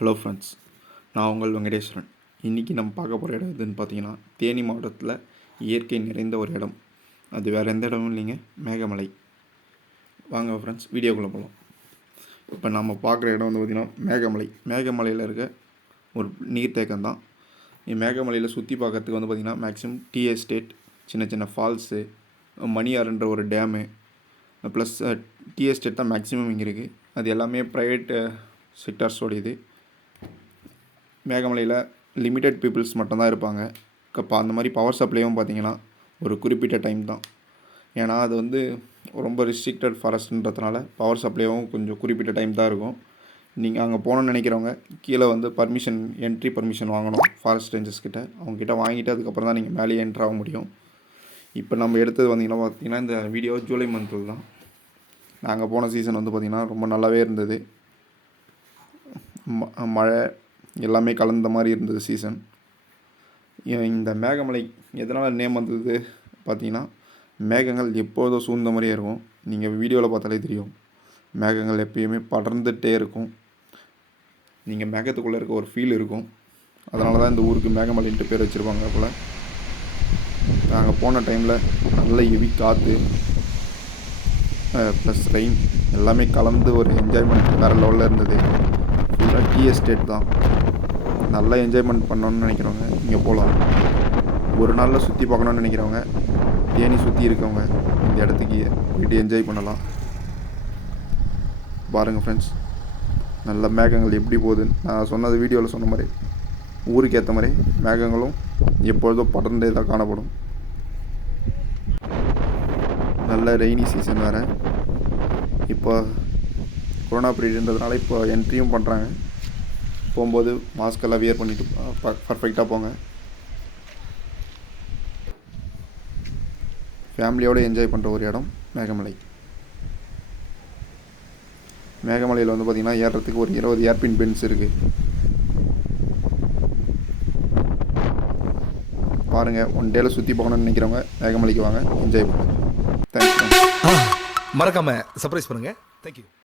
Hello friends, நான் உங்கள் வெங்கடேஸ்வரன். இன்றைக்கி நம்ம பார்க்க போகிற இடம் எதுன்னு பார்த்தீங்கன்னா, தேனி மாவட்டத்தில் இயற்கை நிறைந்த ஒரு இடம். அது வேறு எந்த இடமும் இல்லைங்க, மேகமலை. வாங்க ஃப்ரெண்ட்ஸ், வீடியோக்குள்ளே போகலாம். இப்போ நம்ம பார்க்குற இடம் வந்து பார்த்திங்கன்னா மேகமலையில் இருக்க ஒரு நீர்த்தேக்கம் தான். மேகமலையில் சுற்றி பார்க்குறதுக்கு வந்து பார்த்திங்கன்னா மேக்ஸிமம் டீ எஸ்டேட், சின்ன சின்ன ஃபால்ஸு, மணியாறுன்ற ஒரு டேமு, ப்ளஸ் டீ எஸ்டேட் தான் மேக்ஸிமம் இங்கே இருக்குது. அது எல்லாமே ப்ரைவேட் செக்டார்ஸோட மேகமலையில் லிமிட்டட் பீப்புள்ஸ் மட்டும்தான் இருப்பாங்க. அந்த மாதிரி பவர் சப்ளையும் பார்த்திங்கன்னா ஒரு குறிப்பிட்ட டைம் தான். ஏன்னா அது வந்து ரொம்ப ரெஸ்ட்ரிக்டட் ஃபாரஸ்ட்ன்றதுனால பவர் சப்ளையும் கொஞ்சம் குறிப்பிட்ட டைம் தான் இருக்கும். நீங்கள் அங்கே போகணுன்னு நினைக்கிறவங்க கீழே வந்து என்ட்ரி பர்மிஷன் வாங்கணும் ஃபாரஸ்ட் ரேஞ்சர்ஸ் கிட்ட. அவங்ககிட்ட வாங்கிட்டு அதுக்கப்புறம் தான் நீங்கள் மேலே என்ட்ரு ஆக முடியும். இப்போ நம்ம எடுத்தது பார்த்திங்கன்னா இந்த வீடியோ ஜூலை மந்தில் தான். நாங்கள் போன சீசன் வந்து பார்த்திங்கன்னா ரொம்ப நல்லாவே இருந்தது. மழை எல்லாமே கலந்த மாதிரி இருந்தது சீசன். இந்த மேகமலை எதனால் நேம் வந்தது பார்த்திங்கன்னா, மேகங்கள் எப்போதும் சூழ்ந்த மாதிரியே இருக்கும். நீங்கள் வீடியோவில் பார்த்தாலே தெரியும், மேகங்கள் எப்பயுமே படர்ந்துகிட்டே இருக்கும். நீங்கள் மேகத்துக்குள்ளே இருக்க ஒரு ஃபீல் இருக்கும். அதனால தான் இந்த ஊருக்கு மேகமலைன்ட்டு பேர் வச்சுருப்பாங்க போல். நாங்கள் போன டைமில் நல்ல ஹெவி காற்று ப்ளஸ் ரெயின் எல்லாமே கலந்து ஒரு என்ஜாய்மெண்ட் வேறு லெவலில் இருந்தது. ஃபுல்லாக டீ எஸ்டேட் தான். நல்லா என்ஜாய்மெண்ட் பண்ணணுன்னு நினைக்கிறவங்க இங்கே போகலாம். ஒரு நாளில் சுற்றி பார்க்கணுன்னு நினைக்கிறவங்க, தேனி சுற்றி இருக்கவங்க இந்த இடத்துக்கு போய்ட்டு என்ஜாய் பண்ணலாம். பாருங்கள் ஃப்ரெண்ட்ஸ், நல்ல மேகங்கள் எப்படி போகுது. நான் சொன்னது வீடியோவில் சொன்ன மாதிரி ஊருக்கு ஏற்ற மாதிரி மேகங்களும் எப்பொழுதும் படர்ந்தே தான் காணப்படும். நல்ல ரெய்னி சீசன் வேறு. இப்போ கொரோனா பீரியட்ன்றதுனால இப்போ என்ட்ரியும் பண்ணுறாங்க. போகும்போது மாஸ்கெல்லாம் வியர் பண்ணிவிட்டு பர்ஃபெக்டாக போங்க. ஃபேமிலியோடு என்ஜாய் பண்ணுற ஒரு இடம் மேகமலை. மேகமலையில் வந்து பார்த்திங்கன்னா ஏறுறதுக்கு ஒரு 20 ஏர்பின் பென்ஸ் இருக்குது. பாருங்கள், ஒன் டேயில் சுற்றி போகணும்னு நினைக்கிறவங்க மேகமலைக்கு வாங்க, என்ஜாய் பண்ணுங்கள். தேங்க்ஸ். மறக்காமல் சர்ப்ரைஸ் பண்ணுங்கள். தேங்க்யூ.